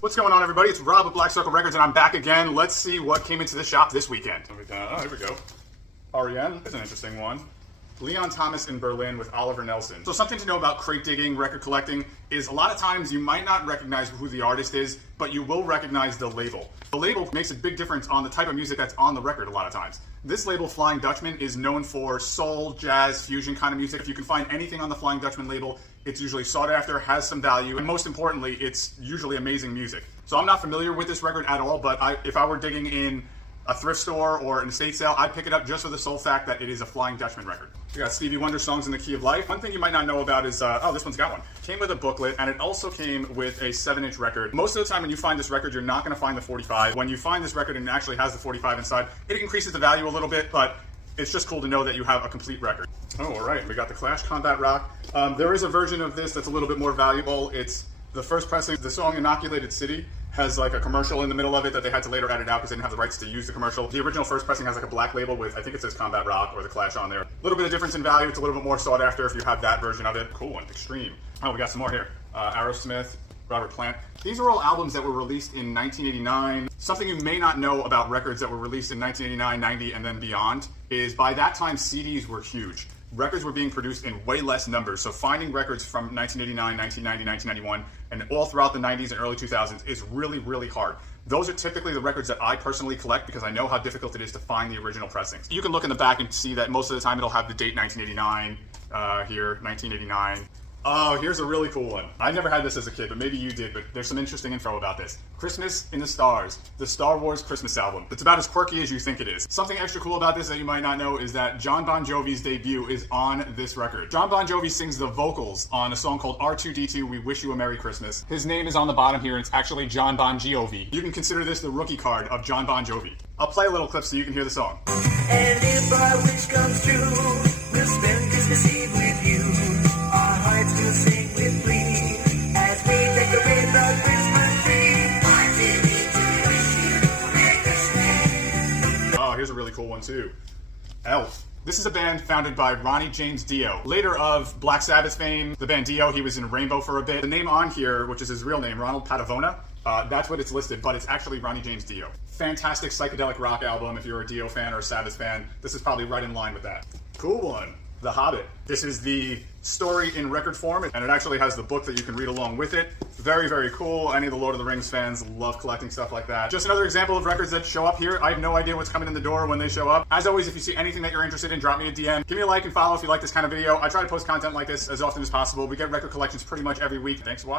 What's going on, everybody? It's Rob with Black Circle Records, and I'm back again. Let's see what came into the shop this weekend. Oh, here we go. REM, that's an interesting one. Leon Thomas in Berlin with Oliver Nelson. So something to know about crate digging, record collecting, is a lot of times you might not recognize who the artist is, but you will recognize the label. The label makes a big difference on the type of music that's on the record a lot of times. This label, Flying Dutchman, is known for soul, jazz, fusion kind of music. If you can find anything on the Flying Dutchman label, it's usually sought after, has some value, and most importantly, it's usually amazing music. So I'm not familiar with this record at all, but if I were digging in a thrift store or an estate sale, I'd pick it up just for the sole fact that it is a Flying Dutchman record. We got Stevie Wonder songs in the key of life. One thing you might not know about is, oh, this one's got one. Came with a booklet, and it also came with a 7-inch record. Most of the time when you find this record, you're not gonna find the 45. When you find this record and it actually has the 45 inside, it increases the value a little bit, but it's just cool to know that you have a complete record. Oh, all right, we got the Clash Combat Rock. There is a version of this that's a little bit more valuable. It's the first pressing. The song Inoculated City has like a commercial in the middle of it that they had to later edit out because they didn't have the rights to use the commercial. The original first pressing has like a black label with, I think it says Combat Rock or The Clash on there. A little bit of difference in value. It's a little bit more sought after if you have that version of it. Cool one, Extreme. Oh, we got some more here. Aerosmith, Robert Plant. These are all albums that were released in 1989. Something you may not know about records that were released in 1989, 90, and then beyond is by that time CDs were huge. Records were being produced in way less numbers, so finding records from 1989, 1990, 1991, and all throughout the 90s and early 2000s is really, really hard. Those are typically the records that I personally collect because I know how difficult it is to find the original pressings. You can look in the back and see that most of the time it'll have the date 1989, here, 1989. Oh, here's a really cool one. I never had this as a kid, but maybe you did, but there's some interesting info about this. Christmas in the Stars, the Star Wars Christmas album. It's about as quirky as you think it is. Something extra cool about this that you might not know is that Jon Bon Jovi's debut is on this record. Jon Bon Jovi sings the vocals on a song called R2-D2, We Wish You a Merry Christmas. His name is on the bottom here, and it's actually Jon Bon Jovi. You can consider this the rookie card of Jon Bon Jovi. I'll play a little clip so you can hear the song. And if our wish comes true, we'll spend Christmas Eve with you. Our hearts will sing with glee as we decorate the Christmas tree. Oh, here's a really cool one too. Elf. This is a band founded by Ronnie James Dio. Later of Black Sabbath fame, the band Dio, he was in Rainbow for a bit. The name on here, which is his real name, Ronald Padavona, that's what it's listed, but it's actually Ronnie James Dio. Fantastic psychedelic rock album if you're a Dio fan or a Sabbath fan. This is probably right in line with that. Cool one. The Hobbit. This is the story in record form, and it actually has the book that you can read along with it. Very, very cool. Any of the Lord of the Rings fans love collecting stuff like that. Just another example of records that show up here. I have no idea what's coming in the door when they show up. As always, if you see anything that you're interested in, drop me a DM. Give me a like and follow if you like this kind of video. I try to post content like this as often as possible. We get record collections pretty much every week. Thanks for watching.